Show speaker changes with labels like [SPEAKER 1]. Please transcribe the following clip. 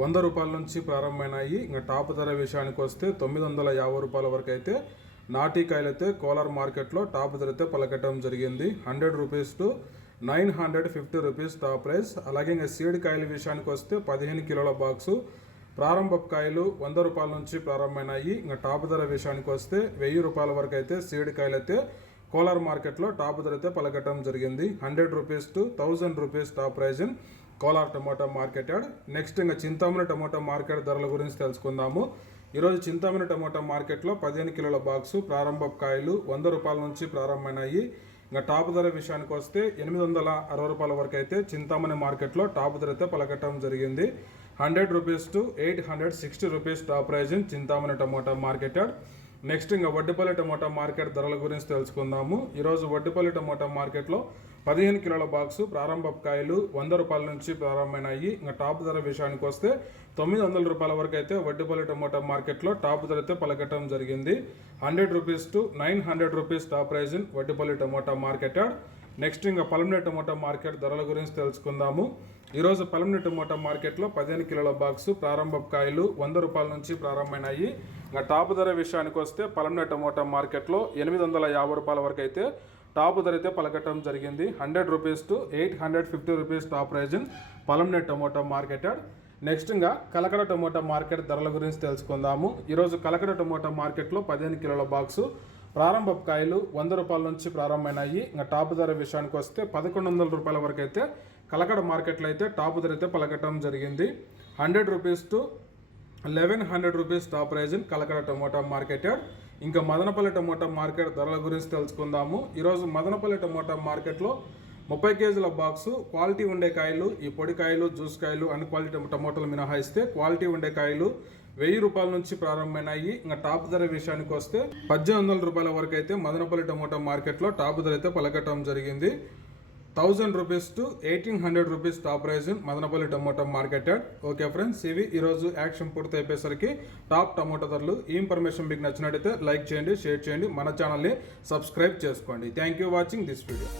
[SPEAKER 1] వంద రూపాయల నుంచి ప్రారంభమైనాయి. ఇంకా టాప్ ధర విషయానికి వస్తే తొమ్మిది వందల యాభై రూపాయల వరకు అయితే నాటికాయలు అయితే కోలార్ మార్కెట్లో టాప్ ధర అయితే పలకటం జరిగింది. Hundred rupees to nine hundred fifty rupees top price. అలాగే ఇంకా సీడ్ కాయల విషయానికి వస్తే పదిహేను కిలోల బాక్సు. ప్రారంభ కాయలు వంద రూపాయల నుంచి ప్రారంభమైనాయి. ఇంకా టాప్ ధర విషయానికి వస్తే వెయ్యి రూపాయల వరకు అయితే సీడ్ కాయలు అయితే కోలార్ మార్కెట్లో టాప్ ధర అయితే పలకటం జరిగింది. Hundred rupees to thousand rupees top prize in Kolar tomato market and next ఇంకా చింతామణి టమోటా మార్కెట్ ధరల గురించి తెలుసుకుందాము. ఈరోజు చింతామణి టమోటా మార్కెట్లో పదిహేను కిలోల బాక్సు ప్రారంభ కాయలు వంద రూపాయల నుంచి ప్రారంభమైనాయి. ఇంకా టాప్ ధర విషయానికి వస్తే ఎనిమిది వందల అరవై రూపాయల వరకు అయితే చింతామణి మార్కెట్లో టాప్ ధర అయితే పలకటం జరిగింది. Hundred rupees to eight hundred sixty rupees top prize in Chintamani tomato market and next ఇంకా వడ్డిపల్లి టమోటా మార్కెట్ ధరల గురించి తెలుసుకుందాము. ఈరోజు వడ్డిపల్లి టమోటా మార్కెట్లో పదిహేను కిలోల బాక్సు ప్రారంభ కాయలు వంద రూపాయల నుంచి ప్రారంభమైనాయి. ఇంకా టాప్ ధర విషయానికి వస్తే తొమ్మిది వందల రూపాయల వరకు అయితే వడ్డిపల్లి టమోటా మార్కెట్లో టాప్ ధర అయితే పలకటం జరిగింది. Hundred rupees to nine hundred rupees top prize in Vaddipalli tomato market next ఇంకా పలమనే టమోటా మార్కెట్ ధరల గురించి తెలుసుకుందాము. ఈరోజు పలమనే టమోటా మార్కెట్లో పదిహేను కిలోల బాక్సు ప్రారంభ కాయలు వంద రూపాయల నుంచి ప్రారంభమైనాయి. ఇంకా టాప్ ధర విషయానికి వస్తే పలమనే టమోటా మార్కెట్లో ఎనిమిది వందల యాభై రూపాయల వరకు అయితే టాప్ ధర అయితే పలకటం జరిగింది. Hundred rupees to eight hundred fifty rupees top prize in Palamaner tomato market next ఇంకా కలకడ టమోటా మార్కెట్ ధరల గురించి తెలుసుకుందాము. ఈరోజు కలకడ టమోటా మార్కెట్లో పదిహేను కిలోల బాక్సు ప్రారంభ కాయలు వంద రూపాయల నుంచి ప్రారంభమైనాయి. ఇంకా టాప్ ధర విషయానికి వస్తే పదకొండు వందల రూపాయల వరకు అయితే కలకడ మార్కెట్లో అయితే టాప్ ధర అయితే పలకటం జరిగింది. Hundred rupees to eleven hundred rupees top prize in Kalakada tomato market yard. ఇంకా మదనపల్లి టమోటా మార్కెట్ ధరల గురించి తెలుసుకుందాము. ఈరోజు మదనపల్లి టమోటా మార్కెట్లో ముప్పై కేజీల బాక్సు క్వాలిటీ ఉండే కాయలు ఈ పొడి కాయలు జ్యూస్ కాయలు అన్ని క్వాలిటీ టమోటాలు మినహాయిస్తే క్వాలిటీ ఉండే కాయలు వెయ్యి రూపాయల నుంచి ప్రారంభమైనాయి. ఇంకా టాప్ ధర విషయానికి వస్తే పద్దెనిమిది వందల రూపాయల వరకు అయితే మదనపల్లి టమోటా మార్కెట్లో టాప్ ధర అయితే పలకటం జరిగింది. Thousand rupees to eighteen hundred rupees top prize Madanapalle tomato market yard okay friends ఇవి ఈరోజు యాక్షన్ పూర్తి అయిపోయేసరికి టాప్ టమోటా ధరలు. ఈ ఇన్ఫర్మేషన్ మీకు నచ్చినట్టయితే లైక్ చేయండి షేర్ చేయండి. మన ఛానల్ని సబ్స్క్రైబ్ చేసుకోండి. Thank you watching this video.